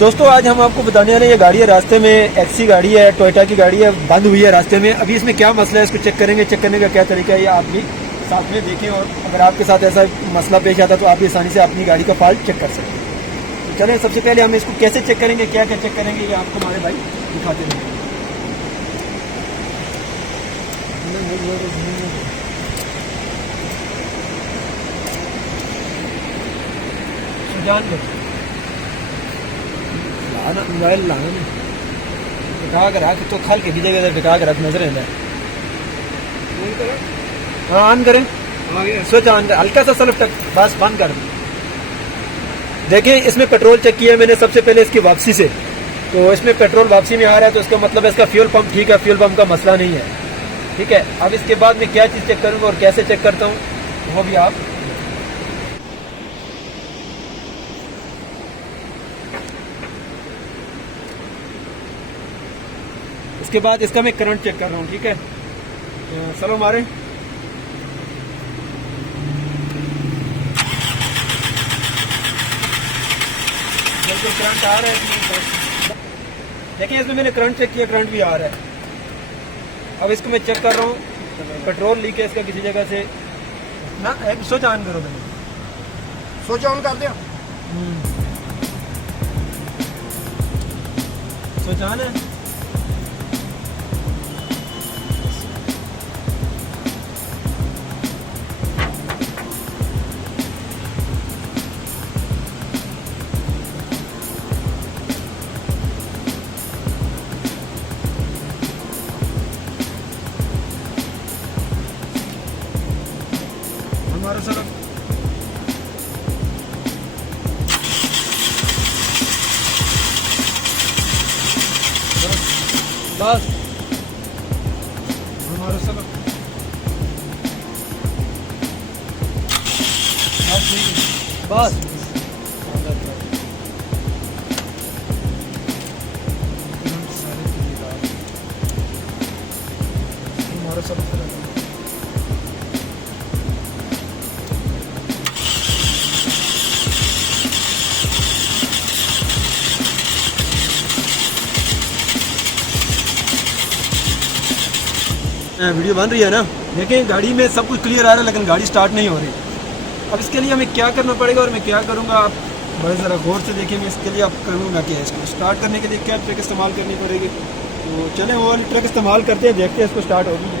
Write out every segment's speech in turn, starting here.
दोस्तों आज हम आपको बताने वाले ये गाड़ी है, रास्ते में एक्सी गाड़ी है, टोयोटा की गाड़ी है, बंद हुई है रास्ते में। अभी इसमें क्या मसला है इसको चेक करेंगे, चेक करने का क्या तरीका है ये आप भी साथ में देखें, और अगर आपके साथ ऐसा मसला पेश आता तो आप भी आसानी से अपनी गाड़ी का फॉल्ट चेक कर सकते हैं। तो चलें सबसे पहले हम इसको कैसे चेक करेंगे, क्या क्या चेक करेंगे ये आपको हमारे भाई दिखाते रहेंगे। लाना मोबाइल लाना नहीं टिका कर रख, तो खल के दीजिएगा इधर टिका कर रख, नजर है। हाँ ऑन करें, स्विच ऑन कर, हल्का सा सेल्फ तक बस बंद कर दें। देखिए इसमें पेट्रोल चेक किया मैंने सबसे पहले इसकी वापसी से, तो इसमें पेट्रोल वापसी में आ रहा है, तो इसका मतलब है इसका फ्यूल पंप ठीक है, फ्यूल पंप का मसला नहीं है। ठीक है, अब इसके बाद मैं क्या चीज़ चेक करूँगा और कैसे चेक करता हूँ वो भी आप इसके बाद इसका मैं करंट चेक कर रहा हूँ। ठीक है, चलो हमारे बिल्कुल करंट आ रहा है। देखिए इसमें मैंने करंट चेक किया, करंट भी आ रहा है। अब इसको मैं चेक कर रहा हूँ, पेट्रोल लीक है इसका किसी जगह से ना। स्विच ऑन करो, मैंने स्विच ऑन कर दिया, स्विच ऑन है। हमारा सर बस हमारा सब बस हमारा सब वीडियो बन रही है ना। देखें गाड़ी में सब कुछ क्लियर आ रहा है, लेकिन गाड़ी स्टार्ट नहीं हो रही। अब इसके लिए हमें क्या करना पड़ेगा और मैं क्या करूँगा, आप बड़े ज़रा गौर से देखिए। मैं इसके लिए आप करूँगा क्या, इसको स्टार्ट करने के लिए क्या ट्रिक इस्तेमाल करनी पड़ेगी। तो चलें वो वाली ट्रिक इस्तेमाल करते हैं, देखते हैं इसको स्टार्ट होगी।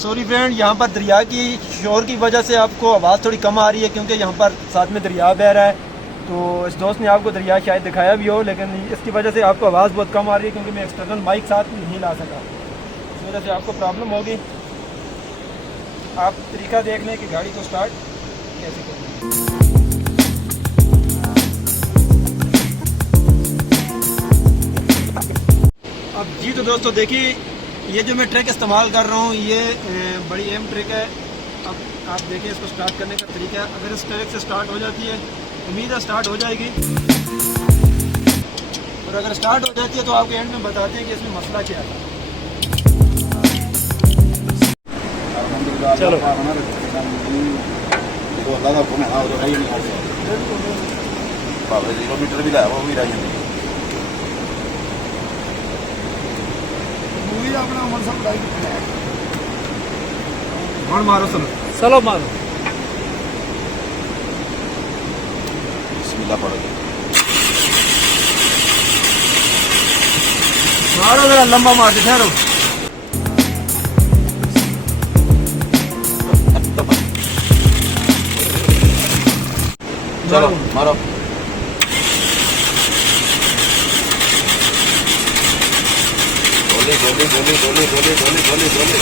सॉरी फ्रेंड, यहाँ पर दरिया की शोर की वजह से आपको आवाज़ थोड़ी कम आ रही है, क्योंकि यहाँ पर साथ में दरिया बह रहा है। तो इस दोस्त ने आपको दरिया शायद दिखाया भी हो, लेकिन इसकी वजह से आपको आवाज़ बहुत कम आ रही है, क्योंकि मैं एक्सटर्नल माइक साथ नहीं ला सका। इस वजह से आपको प्रॉब्लम होगी। आप तरीका देख लें कि गाड़ी को स्टार्ट कैसे करें। अब जी तो दोस्तों देखिए, ये जो मैं ट्रिक इस्तेमाल कर रहा हूँ ये बड़ी अहम ट्रिक है। अब आप देखें इसको स्टार्ट करने का तरीका। अगर इस ट्रिक से स्टार्ट हो जाती है, उम्मीद है स्टार्ट हो जाएगी, और अगर स्टार्ट हो जाती है तो आपके एंड में बताते हैं कि इसमें मसला क्या है। चलो किलोमीटर भी लाया वो भी रही अपना मन सब मारो चलो चलो मारो। बिस्मिल्लाह पढ़ो, मारो जरा लंबा मार के ठहरो। चलो मारो। गोली गोली गोली गोली गोली गोली गोली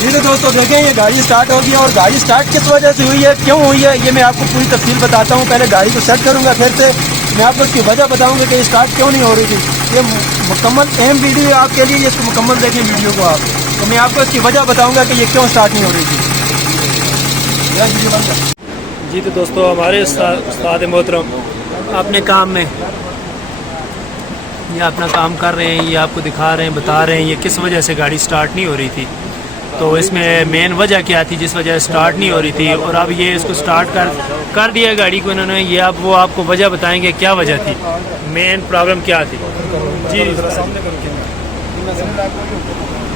जी तो दोस्तों देखें ये गाड़ी स्टार्ट हो गई है, और गाड़ी स्टार्ट किस वजह से हुई है, क्यों हुई है, ये मैं आपको पूरी तफसील बताता हूँ। पहले गाड़ी को सेट करूँगा, फिर से मैं आपको इसकी वजह बताऊँगा कि स्टार्ट क्यों नहीं हो रही थी। ये मुकम्मल अहम वीडियो आपके लिए, इसको मुकम्मल देखें वीडियो को आप। तो मैं आपको इसकी वजह बताऊंगा कि ये क्यों स्टार्ट नहीं हो रही थी। वीडियो बंद कर। जी तो दोस्तों, हमारे उस्ताद मोहतरम अपने काम में ये अपना काम कर रहे हैं, ये आपको दिखा रहे हैं, बता रहे हैं ये किस वजह से गाड़ी स्टार्ट नहीं हो रही थी। तो इसमें मेन वजह क्या थी जिस वजह से स्टार्ट नहीं हो रही थी, और अब ये इसको स्टार्ट कर दिया गाड़ी को इन्होंने। ये अब वो आपको वजह बताएंगे क्या वजह थी, मेन प्रॉब्लम क्या थी। जी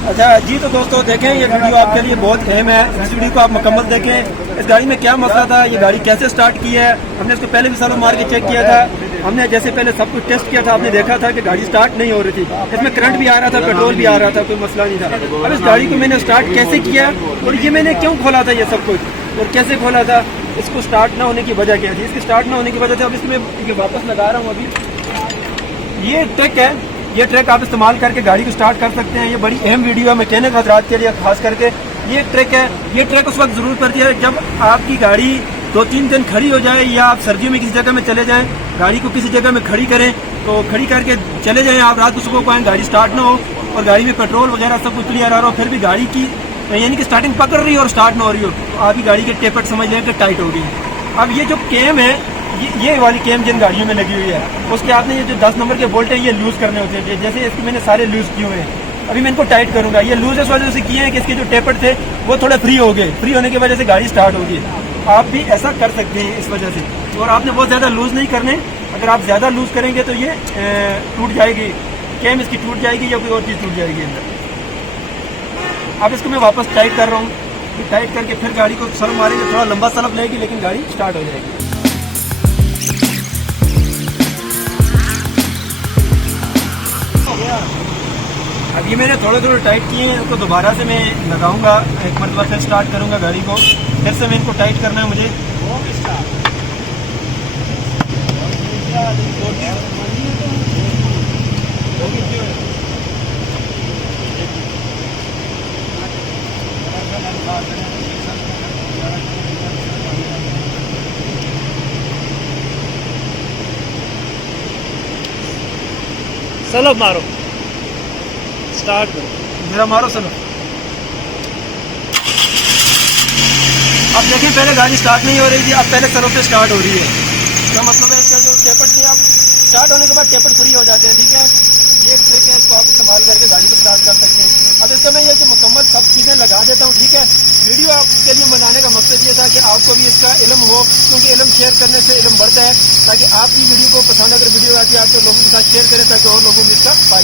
अच्छा जी, तो दोस्तों देखें ये वीडियो आपके लिए बहुत अहम है। इस वीडियो को आप मुकम्मल देखें। इस गाड़ी में क्या मसला था, ये गाड़ी कैसे स्टार्ट की है, हमने इसको पहले भी सालों मार के चेक किया था। हमने जैसे पहले सब कुछ टेस्ट किया था, आपने देखा था कि गाड़ी स्टार्ट नहीं हो रही थी। इसमें करंट भी आ रहा था, पेट्रोल भी आ रहा था, कोई मसला नहीं था। अब इस गाड़ी को मैंने स्टार्ट कैसे किया और ये मैंने क्यों खोला था, ये सब कुछ और कैसे खोला था, इसको स्टार्ट ना होने की वजह क्या थी। इसकी स्टार्ट ना होने की वजह से अब इसमें ये वापस लगा रहा हूँ। अभी ये ट्रिक है, ये ट्रिक आप इस्तेमाल करके गाड़ी को स्टार्ट कर सकते हैं। ये बड़ी अहम वीडियो है मैकेनिक हजरात के लिए खास करके। ये ट्रिक है, ये ट्रिक उस वक्त ज़रूर पड़ती है जब आपकी गाड़ी 2-3 दिन खड़ी हो जाए, या आप सर्दियों में किसी जगह में चले जाएं, गाड़ी को किसी जगह में खड़ी करें, तो खड़ी करके चले जाएं आप, रात को सुबह को आएँ, गाड़ी स्टार्ट ना हो और गाड़ी में पेट्रोल वगैरह सब कुछ क्लियर आ रहा हो, फिर भी गाड़ी की यानी कि स्टार्टिंग पकड़ रही हो और स्टार्ट ना हो रही हो, तो आपकी गाड़ी के टेपट समझ लें कि टाइट हो गई। अब ये जो केम है, ये वाली केम जिन गाड़ियों में लगी हुई है, उसके आपने ये जो 10 नंबर के बोल्ट हैं ये लूज करने होते हैं। जैसे इसके मैंने सारे लूज किए हुए हैं, अभी मैं इनको टाइट करूंगा। ये लूज इस वजह से किए हैं कि इसके जो टेपर थे वो थोड़े फ्री हो गए, फ्री होने की वजह से गाड़ी स्टार्ट होगी। आप भी ऐसा कर सकते हैं इस वजह से, और आपने बहुत ज़्यादा लूज नहीं करने। अगर आप ज़्यादा लूज करेंगे तो ये टूट जाएगी, केम इसकी टूट जाएगी या कोई और चीज़ टूट जाएगी अंदर। अब इसको मैं वापस टाइट कर रहा हूँ। टाइट करके फिर गाड़ी को सल्फ मारेंगे, थोड़ा लंबा सल्फ लेगी लेकिन गाड़ी स्टार्ट हो जाएगी। अब ये मैंने थोड़े थोड़े टाइट किए हैं, इनको दोबारा से मैं लगाऊंगा, एक मरतबा फिर स्टार्ट करूंगा गाड़ी को, फिर से मैं इनको टाइट करना है मुझे। सलब मारो, स्टार्ट करो, जरा मारो सलो। अब देखिए पहले गाड़ी स्टार्ट नहीं हो रही थी, अब पहले सलो पे स्टार्ट हो रही है। इसका मतलब है इसका जो टेपर थे, आप स्टार्ट होने के बाद टेपर फ्री हो जाते हैं। ठीक है, ये एक ट्रिक है, इसको आप इस्तेमाल करके गाड़ी को स्टार्ट कर सकते हैं। अब इसका मैं ये कि मुकम्मल सब चीज़ें लगा देता हूँ। ठीक है, वीडियो आपके लिए बनाने का मकसद ये था कि आपको भी इसका इल्म हो, क्योंकि इल्म शेयर करने से इल्म बढ़ता है। ताकि आपकी वीडियो को पसंद, अगर वीडियो आती है आप तो लोगों के साथ शेयर करें ताकि और लोगों को इसका फायदा